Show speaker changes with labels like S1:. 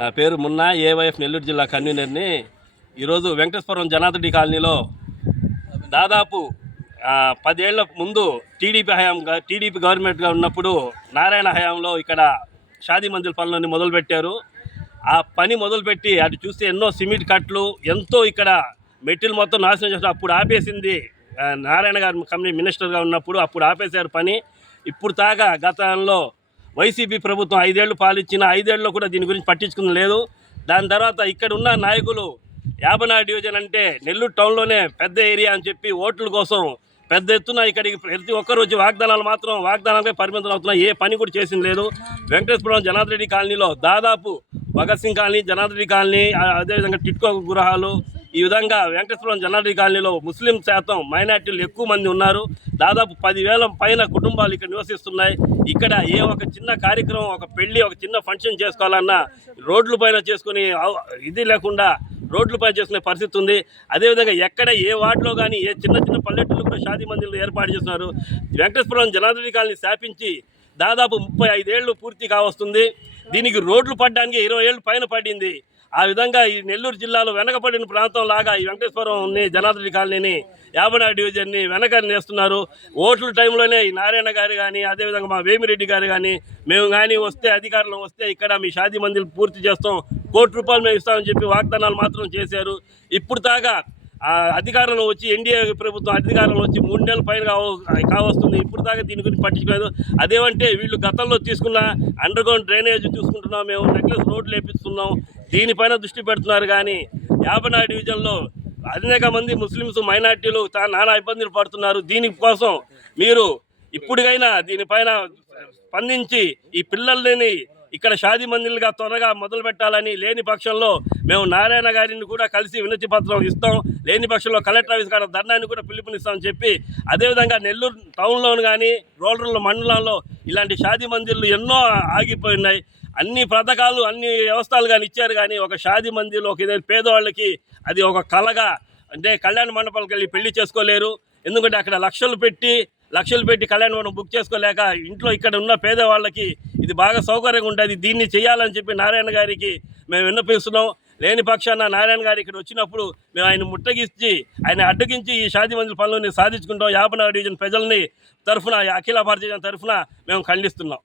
S1: నా పేరు మున్నా ఏవైఎఫ్ నెల్లూరు జిల్లా కన్వీనర్ని. ఈరోజు వెంకటేశ్వరం జనార్దడి కాలనీలో దాదాపు పదేళ్ళ ముందు టీడీపీ హయాం టీడీపీ గవర్నమెంట్గా ఉన్నప్పుడు నారాయణ హయాంలో ఇక్కడ షాదీ మందిర్ పనులని మొదలుపెట్టారు. ఆ పని మొదలుపెట్టి అటు చూస్తే ఎన్నో సిమెంట్ కట్లు ఎంతో ఇక్కడ మెటీరియల్ మొత్తం నాశనం చేసిన అప్పుడు ఆపేసింది నారాయణ గారు కంపెనీ మినిస్టర్గా ఉన్నప్పుడు అప్పుడు ఆపేశారు పని. ఇప్పుడు తాగా గతంలో వైసీపీ ప్రభుత్వం ఐదేళ్ళు పాలించిన ఐదేళ్ళలో కూడా దీని గురించి పట్టించుకుని లేదు. దాని తర్వాత ఇక్కడ ఉన్న నాయకులు యాభనా డివిజన్ అంటే నెల్లూరు టౌన్లోనే పెద్ద ఏరియా అని చెప్పి ఓట్ల కోసం పెద్ద ఎత్తున ఇక్కడికి ప్రతి ఒక్కరు వచ్చి వాగ్దానాలు మాత్రం వాగ్దానాలకే పరిమితం అవుతున్నాయి. ఏ పని కూడా చేసింది లేదు. వెంకటేశ్వరం జనార్దరెడ్డి కాలనీలో దాదాపు భగత్ సింగ్ కాలనీ జనార్దరెడ్డి కాలనీ అదేవిధంగా టిట్కో గృహాలు ఈ విధంగా వెంకటేశ్వరం జనార్ది కాలనీలో ముస్లిం శాతం మైనార్టీలు ఎక్కువ మంది ఉన్నారు. దాదాపు పదివేల పైన కుటుంబాలు ఇక్కడ నివసిస్తున్నాయి. ఇక్కడ ఏ ఒక చిన్న కార్యక్రమం ఒక పెళ్ళి ఒక చిన్న ఫంక్షన్ చేసుకోవాలన్నా రోడ్ల పైన చేసుకుని ఇది లేకుండా రోడ్ల పైన చేసుకునే పరిస్థితి ఉంది. అదేవిధంగా ఎక్కడ ఏ వార్డులో కానీ ఏ చిన్న చిన్న పల్లెటూళ్ళు కూడా షాదీ మందిర్లు ఏర్పాటు చేస్తున్నారు. వెంకటేశ్వరం జనార్దన్ కాలనీ శాపించి దాదాపు ముప్పై ఐదేళ్ళు పూర్తి కావస్తుంది. దీనికి రోడ్లు పడడానికి ఇరవై ఏళ్ళు పైన పడింది. ఆ విధంగా ఈ నెల్లూరు జిల్లాలో వెనకబడిన ప్రాంతం లాగా ఈ వెంకటేశ్వరంని జనార్దన్ కాలనీని యాభై డివిజన్ని వెనక నేస్తున్నారు. ఓట్ల టైంలోనే ఈ నారాయణ గారు కానీ అదేవిధంగా మా వేమిరెడ్డి గారు కానీ మేము కానీ వస్తే అధికారులు వస్తే ఇక్కడ మీ షాదీ మందిలు పూర్తి చేస్తాం. కోటి రూపాయలు మేము ఇస్తామని చెప్పి వాగ్దానాలు మాత్రం చేశారు. ఇప్పుడు దాకా అధికారంలో వచ్చి ఎన్డీఏ ప్రభుత్వం అధికారంలో వచ్చి మూడు నెలల పైన కావ- కావస్తుంది. ఇప్పుడు దాకా దీని గురించి పట్టించుకోలేదు. అదేమంటే వీళ్ళు గతంలో తీసుకున్న అండర్ గ్రౌండ్ డ్రైనేజ్ చూసుకుంటున్నాం మేము నెక్లెస్ రోడ్లు వేపిస్తున్నాం దీనిపైన దృష్టి పెడుతున్నారు. కానీ యాభై డివిజన్లో అనేక మంది ముస్లిమ్స్ మైనార్టీలు నానా ఇబ్బందులు పడుతున్నారు. దీనికోసం మీరు ఇప్పటికైనా దీనిపైన స్పందించి ఈ పిల్లల్ని ఇక్కడ షాదీ మందిర్లుగా త్వరగా మొదలు పెట్టాలని లేని పక్షంలో మేము నారాయణ గారిని కూడా కలిసి వినతి పత్రం ఇస్తాం. లేని పక్షంలో కలెక్టర్ ఆఫీస్ కాడ ధర్నాన్ని కూడా పిలుపునిస్తామని చెప్పి అదేవిధంగా నెల్లూరు టౌన్లోను కానీ రూరల్ మండలంలో ఇలాంటి షాదీ మందిర్లు ఎన్నో ఆగిపోయినాయి. అన్ని పథకాలు అన్ని వ్యవస్థలు కానీ ఇచ్చారు కానీ ఒక షాదీ మందిర్లో ఒక పేదవాళ్ళకి అది ఒక కళగా అంటే కళ్యాణ మండపాలకు వెళ్ళి పెళ్ళి చేసుకోలేరు. ఎందుకంటే అక్కడ లక్షలు పెట్టి లక్షలు పెట్టి కళ్యాణ మండపం బుక్ చేసుకోలేక ఇంట్లో ఇక్కడ ఉన్న పేదవాళ్ళకి ఇది బాగా సౌకర్యంగా ఉంటుంది. దీన్ని చేయాలని చెప్పి నారాయణ గారికి మేము విన్నపిస్తున్నాం. లేని పక్షాన నారాయణ గారు ఇక్కడ వచ్చినప్పుడు మేము ఆయన ముట్టగించి ఆయన అడ్డగించి ఈ షాది మందిర పనులని సాధించుకుంటాం. యాభై డివిజన్ ప్రజల్ని తరఫున అఖిల భారతీయ తరఫున మేము ఖండిస్తున్నాం.